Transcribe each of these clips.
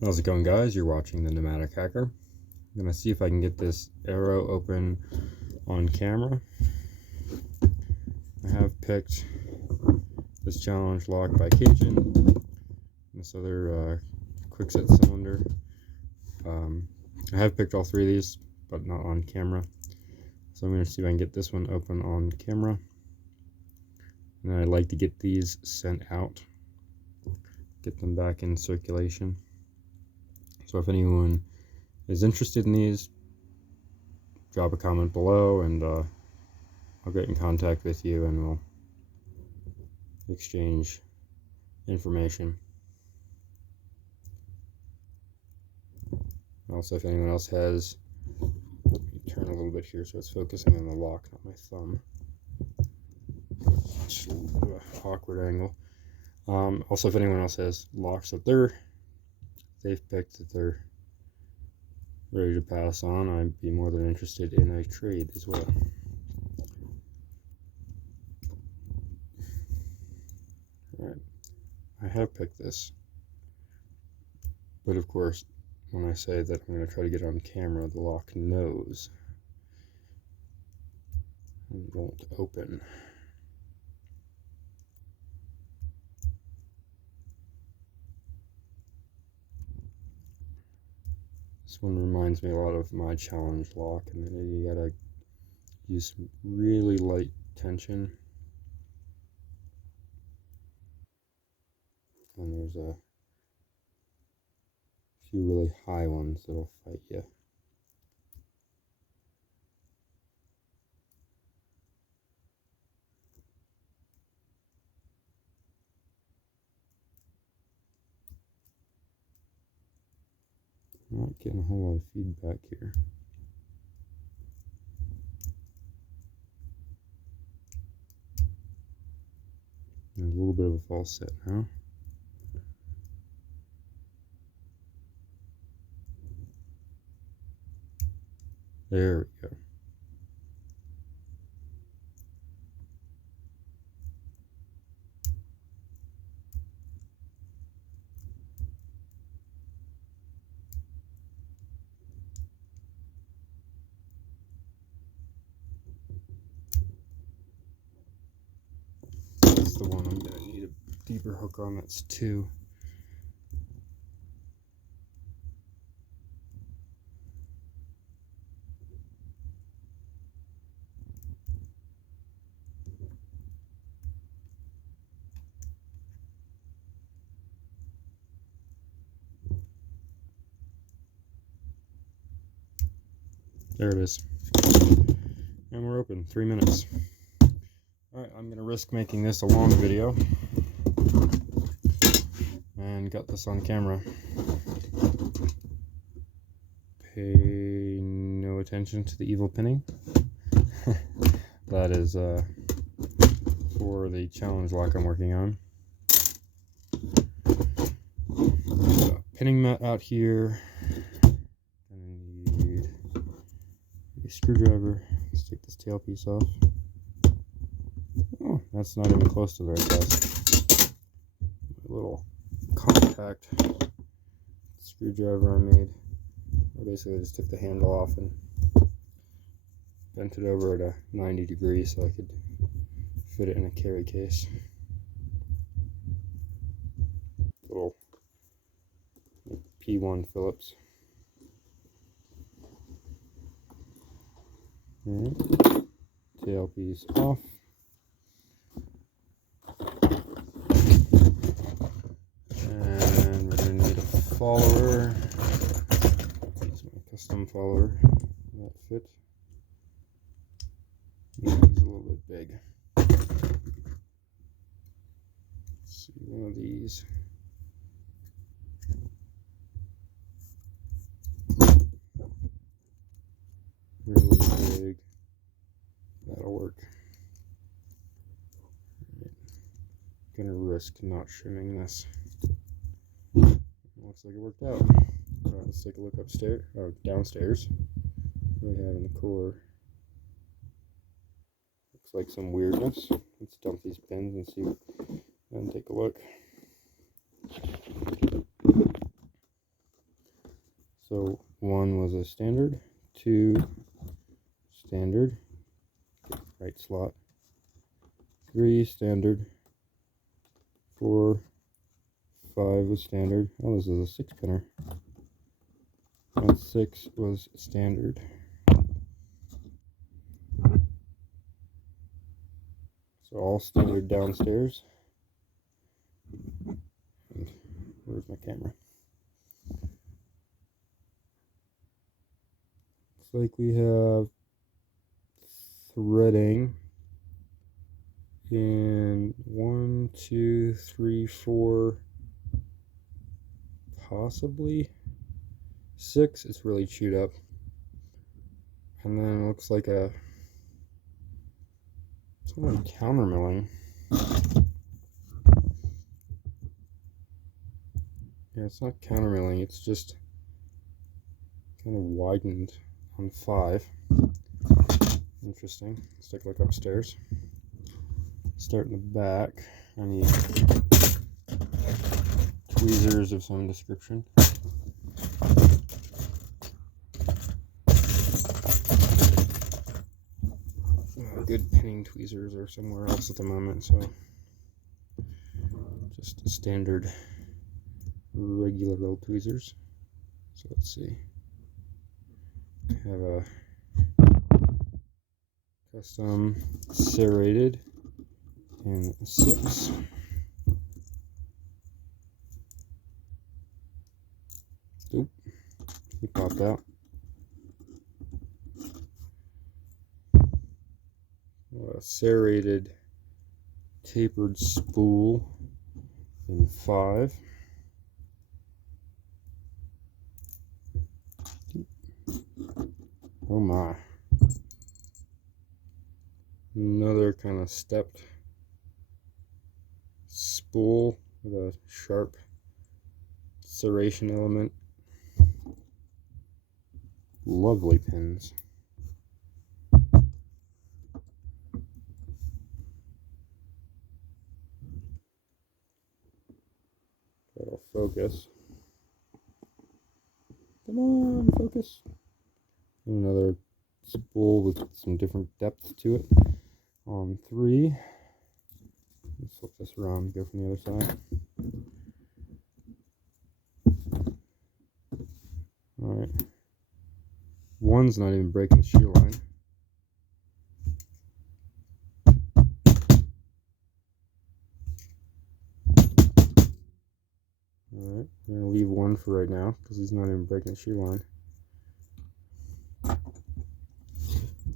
How's it going, guys? You're watching the Nomadic Hacker. I'm gonna see if I can get this arrow open on camera. I have picked this challenge lock by Cajun, this other quickset cylinder. I have picked all three of these, but not on camera. So I'm gonna see if I can get this one open on camera. And I'd like to get these sent out, get them back in circulation. So if anyone is interested in these, drop a comment below and I'll get in contact with you and we'll exchange information. Also, if anyone else has, let me turn a little bit here so it's focusing on the lock, not my thumb. It's a little bit of an awkward angle. Also, if anyone else has locks that they've picked that they're ready to pass on, I'd be more than interested in a trade as well. Alright, I have picked this, but of course, when I say that I'm going to try to get it on camera, the lock knows and won't open. This one reminds me a lot of my challenge lock, and then you gotta use some really light tension. And there's a few really high ones that'll fight you. I'm not getting a whole lot of feedback here. There's a little bit of a false set now. There we go. That's the one I'm gonna need a deeper hook on. That's 2. There it is. And we're open. 3 minutes. Alright, I'm gonna risk making this a long video and got this on camera. Pay no attention to the evil pinning. That is for the challenge lock I'm working on. Pinning mat out here. Gonna need a screwdriver. Let's take this tailpiece off. Oh, that's not even close to the right size. A little compact screwdriver I made. I basically just took the handle off and bent it over at a 90 degrees so I could fit it in a carry case. Little P1 Phillips. Alright, tailpiece off. And we're going to need a follower. Use my custom follower. That fit. He's a little bit big. Let's see, one of these. Really big. That'll work. Right. Gonna risk not shimming this. Looks like it worked out. Alright, let's take a look upstairs, or downstairs. What do we have in the core? Looks like some weirdness. Let's dump these pins and see, and take a look. So 1 was a standard, 2 standard, right slot, 3 standard, 4, 5 was standard. Oh, this is a 6-pinner. And 6 was standard. So all standard downstairs. And where's my camera? Looks like we have threading in 1, 2, 3, 4, possibly 6. It's really chewed up. And then it looks like someone counter milling. Yeah, it's not counter milling, it's just kind of widened on 5. Interesting. Let's take a look upstairs. Start in the back. I need tweezers of some description. Good pinning tweezers are somewhere else at the moment, so just standard regular old tweezers. So let's see. I have a custom serrated in 6. Oop, he popped out. A serrated tapered spool in 5. Oh my. Another kind of stepped spool with a sharp serration element. Lovely pins. That'll focus. Come on, focus. Another spool with some different depth to it. On 3. Let's flip this around and go from the other side. Alright. 1's not even breaking the shear line. Alright, we're going to leave 1 for right now because he's not even breaking the shear line.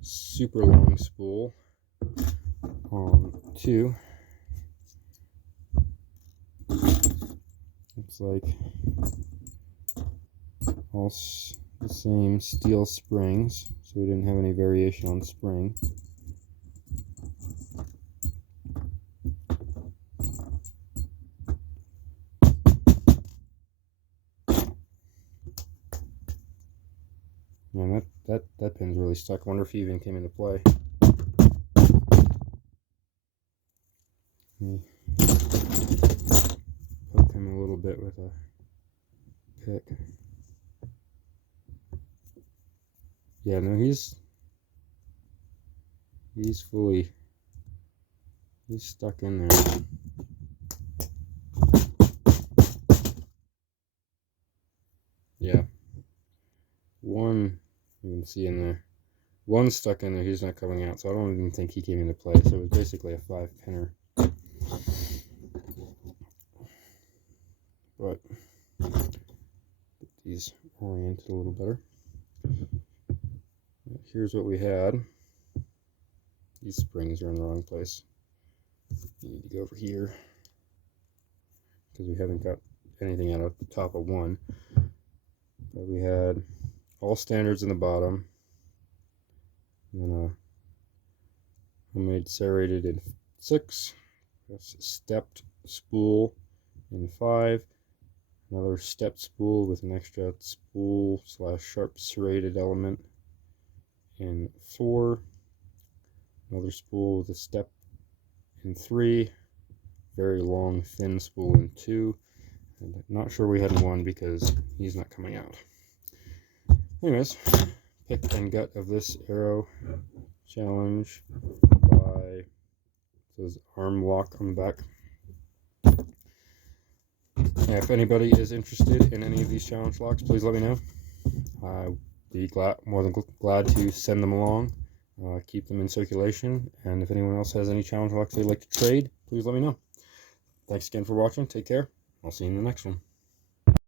Super long spool on 2. Looks like all the same steel springs, so we didn't have any variation on spring. Man, that pin's really stuck. I wonder if he even came into play. Poke him a little bit with a pick. Yeah, no, he's stuck in there. Yeah. 1, you can see in there. 1's stuck in there, he's not coming out, so I don't even think he came into play. So it was basically a 5-pinner. But get these oriented a little better. Here's what we had. These springs are in the wrong place. You need to go over here because we haven't got anything out of the top of 1. But we had all standards in the bottom, and then a homemade serrated in 6, a stepped spool in 5, another stepped spool with an extra spool / sharp serrated element in 4, another spool with a step in 3, very long thin spool in 2, and I'm not sure we had 1 because he's not coming out. Anyways, pick and gut of this arrow challenge by, says arm lock on the back. Yeah, if anybody is interested in any of these challenge locks, please let me know. I'd be more than glad to send them along, keep them in circulation, and if anyone else has any challenge locks they'd like to trade, please let me know. Thanks again for watching. Take care. I'll see you in the next one.